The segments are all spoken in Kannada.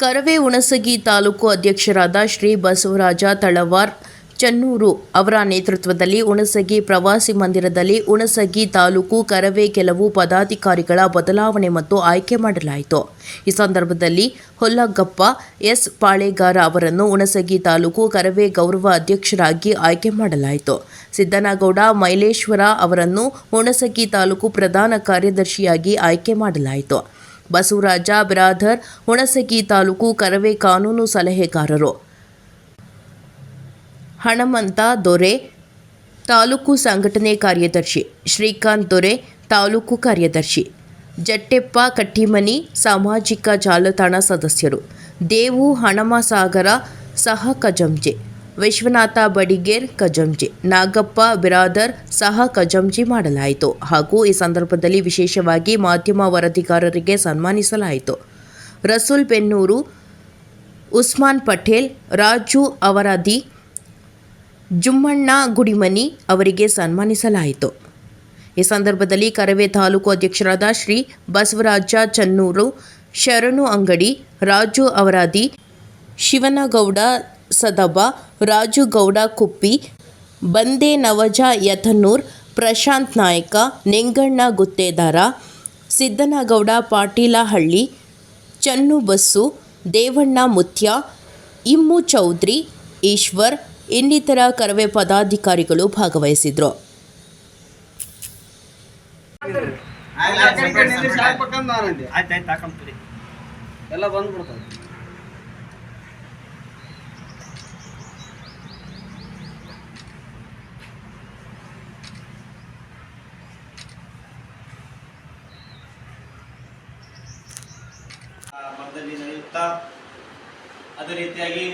ಕರವೇ ಹುಣಸಗಿ ತಾಲೂಕು ಅಧ್ಯಕ್ಷರಾದ ಶ್ರೀ ಬಸವರಾಜ ತಳವಾರ್ ಚನ್ನೂರು ಅವರ ನೇತೃತ್ವದಲ್ಲಿ ಹುಣಸಗಿ ಪ್ರವಾಸಿ ಮಂದಿರದಲ್ಲಿ ಹುಣಸಗಿ ತಾಲೂಕು ಕರವೇ ಕೆಲವು ಪದಾಧಿಕಾರಿಗಳ ಬದಲಾವಣೆ ಮತ್ತು ಆಯ್ಕೆ ಮಾಡಲಾಯಿತು. ಈ ಸಂದರ್ಭದಲ್ಲಿ ಹೊಲ್ಲಗಪ್ಪ ಎಸ್ ಪಾಳೆಗಾರ ಅವರನ್ನು ಹುಣಸಗಿ ತಾಲೂಕು ಕರವೇ ಗೌರವ ಅಧ್ಯಕ್ಷರಾಗಿ ಆಯ್ಕೆ ಮಾಡಲಾಯಿತು. ಸಿದ್ದನಗೌಡ ಮೈಲೇಶ್ವರ ಅವರನ್ನು ಹುಣಸಗಿ ತಾಲೂಕು ಪ್ರಧಾನ ಕಾರ್ಯದರ್ಶಿಯಾಗಿ ಆಯ್ಕೆ ಮಾಡಲಾಯಿತು. ಬಸವರಾಜ ಬಿರಾದರ್ ಹುಣಸಗಿ ತಾಲೂಕು ಕರವೇ ಕಾನೂನು ಸಲಹೆಗಾರರು, ಹಣಮಂತ ದೊರೆ ತಾಲೂಕು ಸಂಘಟನೆ ಕಾರ್ಯದರ್ಶಿ, ಶ್ರೀಕಾಂತ್ ದೊರೆ ತಾಲೂಕು ಕಾರ್ಯದರ್ಶಿ, ಜಟ್ಟೆಪ್ಪ ಕಟ್ಟಿಮನಿ ಸಾಮಾಜಿಕ ಜಾಲತಾಣ ಸದಸ್ಯರು, ದೇವು ಹಣಮಸಾಗರ ಸಹ ಕಜಂಜೆ, ವಿಶ್ವನಾಥ ಬಡಿಗೇರ್ ಕಜಂಜೆ, ನಾಗಪ್ಪ ಬಿರಾದರ್ ಸಹ ಕಜಂಜಿ ಮಾಡಲಾಯಿತು. ಹಾಗೂ ಈ ಸಂದರ್ಭದಲ್ಲಿ ವಿಶೇಷವಾಗಿ ಮಾಧ್ಯಮ ವರದಿಗಾರರಿಗೆ ಸನ್ಮಾನಿಸಲಾಯಿತು. ರಸೂಲ್ ಬೆನ್ನೂರು, ಉಸ್ಮಾನ್ ಪಟೇಲ್, ರಾಜು ಅವರದಿ, ಜುಮ್ಮಣ್ಣ ಗುಡಿಮನಿ ಅವರಿಗೆ ಸನ್ಮಾನಿಸಲಾಯಿತು. ಈ ಸಂದರ್ಭದಲ್ಲಿ ಕರವೇ ತಾಲೂಕು ಅಧ್ಯಕ್ಷರಾದ ಶ್ರೀ ಬಸವರಾಜ ಚನ್ನೂರು, ಶರಣು ಅಂಗಡಿ, ರಾಜು ಅವರಾದಿ, ಶಿವನಗೌಡ ಸದಬ, ರಾಜು ಗೌಡ ಕುಪ್ಪಿ, ಬಂದೆ ನವಜ ಯತನೂರ್, ಪ್ರಶಾಂತ್ ನಾಯಕ, ನಿಂಗಣ್ಣ ಗುತ್ತೇದಾರ, ಸಿದ್ದನಗೌಡ ಪಾಟೀಲಹಳ್ಳಿ, ಚನ್ನು ಬಸ್ಸು, ದೇವಣ್ಣ ಮುತ್ಯ, ಇಮ್ಮು ಚೌಧರಿ, ಈಶ್ವರ್ ಇನ್ನಿತರ ಕರವೇ ಪದಾಧಿಕಾರಿಗಳು ಭಾಗವಹಿಸಿದ್ರು. ನಡೆಯುತ್ತಾ ಅದೇ ರೀತಿಯಾಗಿ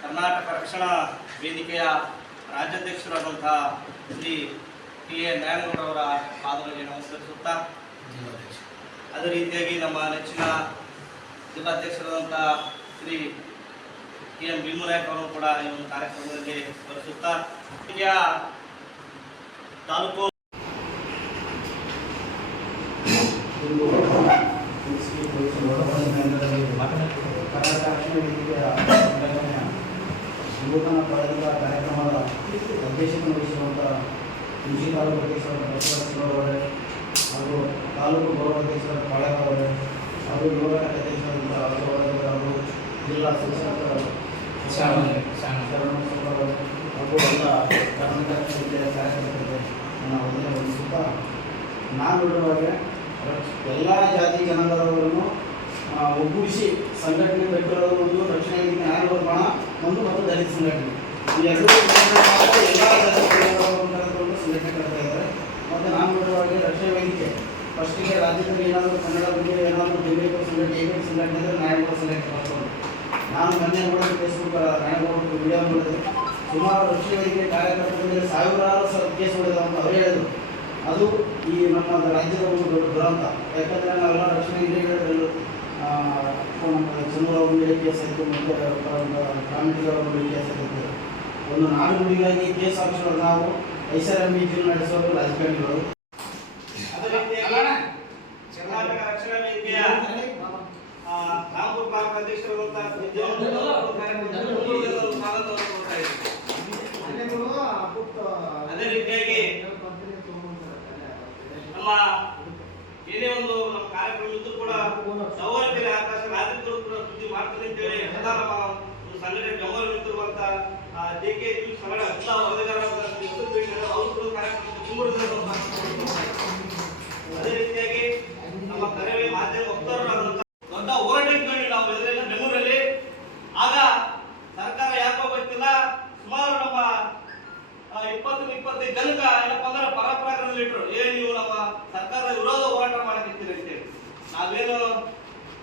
ಕರ್ನಾಟಕ ರಕ್ಷಣಾ ವೇದಿಕೆಯ ರಾಜ್ಯಾಧ್ಯಕ್ಷರಾದಂತಹ ಶ್ರೀ ಟಿ ಎ ನ್ಯಾಯಗೌಡರವರ ಪಾದಗಳಿಗೆ ನಮಸ್ಕರಿಸುತ್ತಾ, ಅದೇ ರೀತಿಯಾಗಿ ನಮ್ಮ ನೆಚ್ಚಿನ ಜಿಲ್ಲಾಧ್ಯಕ್ಷರಾದಂತಹ ಶ್ರೀ ಟಿ ಎಂ ಭೀಮನಾಯಕ್ ಅವರು ಕೂಡ ಈ ಒಂದು ಕಾರ್ಯಕ್ರಮದಲ್ಲಿ ಸ್ಮರಿಸುತ್ತಾ, ತಾಲೂಕು ನೂತನ ಪಡೆದ ಕಾರ್ಯಕ್ರಮದ ಅಧ್ಯಕ್ಷತೆ ವಹಿಸಿರುವಂಥ ಕೃಷಿ ತಾಲೂಕು ಅಧ್ಯಕ್ಷರಾದ ಬಸವರಾಜರವರೇ ಹಾಗೂ ತಾಲೂಕು ಗೌರವ ಅಧ್ಯಕ್ಷರಾದ ಪಾಳೆಗಾರವರೇ ಹಾಗೂ ಯುವ ಘಟಕ ಅಧ್ಯಕ್ಷರಾದಂಥ ಬಸವರಾಜ ಹಾಗೂ ಜಿಲ್ಲಾ ಶಿಕ್ಷಕರ ಶರಣರು ಹಾಗೂ ಎಲ್ಲ ಕರ್ನಾಟಕ ಜಿಲ್ಲೆಯ ಕಾರ್ಯಕರ್ತರಿಗೆ ನನ್ನ ವಂದನೆ ವಂದಿಸುತ್ತಾ, ನಾನು ನೋಡುವಾಗೆ ಎಲ್ಲ ಜಾತಿ ಜನಾಂಗದವರನ್ನು ಒಗ್ಗೂಡಿಸಿ ಸಂಘಟನೆ ಕಟ್ಟಿರೋದು ಒಂದು ರಕ್ಷಣಾ ವೇದಿಕೆ ನ್ಯಾಯಗೌಡ ಬಣ ಒಂದು ಮತ್ತು ದಲಿತ ಸಂಘಟನೆ, ಈ ಎರಡೂ ಎಲ್ಲ ಜಾತಿಗಳನ್ನು ಸಂಘಟನೆ ಕಟ್ತಾ ಇದ್ದಾರೆ. ಮತ್ತು ನಾನು ನೋಡುವಾಗೆ ರಕ್ಷಣಾ ವೇದಿಕೆ ಫಸ್ಟಿಗೆ ರಾಜ್ಯದಲ್ಲಿ ಏನಾದರೂ ಕನ್ನಡ ಬಗ್ಗೆ ಏನಾದರೂ ಡಿಬೇಟ್ ಸಂಘಟನೆ ಏಕೈಕ ಸಂಘಟನೆ ಅಂದರೆ ನ್ಯಾಯಗೌಡ ಸಂಘಟನೆ ಬರ್ತಾರೆ. ನಾನು ಮೊನ್ನೆ ನೋಡಿದ ಫೇಸ್ಬುಕ್ ನ್ಯಾಯಗೌಡ ವಿಡಿಯೋ ನೋಡಿದೆ, ಸುಮಾರು ರಕ್ಷಣಾ ವೇದಿಕೆ ಕಾರ್ಯಕರ್ತರ ಮೇಲೆ ಸಾವಿರಾರು ಕೇಸ್ ಹೊಡೆದ ಅಂತ ಅವರು ಹೇಳಿದರು. ಅದು ಈ ನಮ್ಮ ರಾಜ್ಯದ ಒಂದು ದೊಡ್ಡ ದುರಂತ. ಯಾಕಂದರೆ ನಾವೆಲ್ಲ ರಕ್ಷಣಾ ವೇದಿಕೆಗಳು ನಮ್ಮ ಚನ್ನೂರ ಮೇಲೆ ಕೇಸ್ ಆಯಿತು, ಮತ್ತು ಕಾಮಿಟಿಗರ ಮೇಲೆ ಕೇಸ್ ಆಯಿತು. ಒಂದು ನಾಡುಗಳಿಗಾಗಿ ಕೇಸ್ ಹಾಕಿಸೋದು ನಾವು ಐಷಾರಾಮಿ ಜೀವನ ನಡೆಸೋದು ರಾಜಕಾರಣಿಗಳು. ಕರ್ನಾಟಕ ರಕ್ಷಣಾ ವೇದಿಕೆಯ ರಾಮಪುರ ಬ್ಲಾಕ್ ಅಧ್ಯಕ್ಷರಾದಂತಹ ಅದೇ ರೀತಿಯಾಗಿ ನಮ್ಮ ಏನೇ ಒಂದು ನಮ್ಮ ಕಾರ್ಯಕ್ರಮ ಇದ್ದು ಕೂಡ ಸೌಲಭ್ಯ ಆಕಾಶ ರಾಜ್ಯಗಳು ಕೂಡ ಸುದ್ದಿ ಮಾಡ್ತಾರೆ ಅಂತೇಳಿ ನಮ್ಮ ಒಂದು ಸಂಘಟನೆ ಬೆಂಬಲ ನಿಂತಿರುವಂತ ಜೆಕೆ ಸಂಘಟ ಜಿಲ್ಲಾ ವರದಿಗಾರರಾದ ಅವರು ಕೂಡ ಕಾರ್ಯಕ್ರಮ ತುಂಬಿರುತ್ತಾರೆ. ಅದೇ ರೀತಿಯಾಗಿ ನಮ್ಮ ಕರವೇ ಮಾಧ್ಯಮ ವಕ್ತಾರರಾದಂತಹ ದೊಡ್ಡ ಹೋರಾಟ ಇಟ್ಕೊಂಡು ನಾವು ಎದುರಿನ ಬೆಂಗಳೂರಲ್ಲಿ ಆಗ ಸರ್ಕಾರ ಯಾಕೋ ಗೊತ್ತಿಲ್ಲ, ಸುಮಾರು ನಮ್ಮ 20-25 ಜನಕ ಏನಪ್ಪ ಅಂದ್ರೆ ಪರಾಕ್ರಾಗದಲ್ಲಿ ಇಟ್ಟರು, ನೀವು ನಮ್ಮ ಸರ್ಕಾರದ ವಿರೋಧ ಹೋರಾಟ ಮಾಡಕ್ಕಿರ್ತೀರಿ ಅಂತೇಳಿ. ನಾವೇನು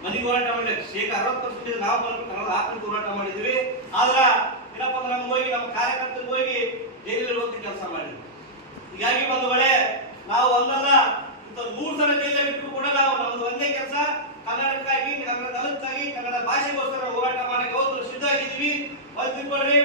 ಮನೆಗೆ ಹೋರಾಟ ಮಾಡಿದ್ವಿ, 60% ನಾವು ಬಂದು ಕನ್ನಡ ಹಾಕಿ ಹೋರಾಟ ಮಾಡಿದ್ವಿ. ಆದ್ರೆ ಏನಪ್ಪ ಅಂದ್ರೆ ನಮ್ಗೆ ಹೋಗಿ ನಮ್ಮ ಕಾರ್ಯಕರ್ತರಿಗೆ ಹೋಗಿ ಜೈಲಲ್ಲಿ ಹೋಗಿ ಕೆಲಸ ಮಾಡಿದ್ವಿ. ಹೀಗಾಗಿ ಬಂಧುಗಳೇ, ನಾವು ಒಂದಲ್ಲ 3 ಸಲ ಜೈಲಲ್ಲಿ ಇಟ್ಟರು ಕೂಡ ನಾವು ನಮ್ದು ಒಂದೇ ಕೆಲಸ, ಕನ್ನಡಕ್ಕಾಗಿ, ಕನ್ನಡ ದಲಿತಕ್ಕಾಗಿ, ಕನ್ನಡ ಭಾಷೆಗೋಸ್ಕರ ಹೋರಾಟ ಮಾಡಕ್ಕೆ ಹೋದ್ರು ಸಿದ್ಧ ಆಗಿದ್ವಿ. ತಿಳ್ಕೊಳ್ರಿ,